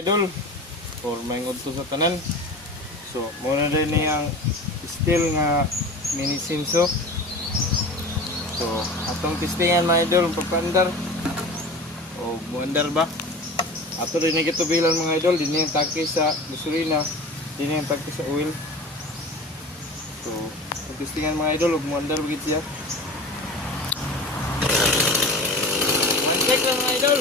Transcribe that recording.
idol or mayngod to sa tanan. So muna din niyang steel nga mini simso. So atong testingan mga idol pagpaandar o muandar ba. Ato rin nagitubilan mga idol, din yung tangke sa gasolina, din yung tangke sa oil. So testingan mga idol ug muandar bigit siya. One check lang mga idol.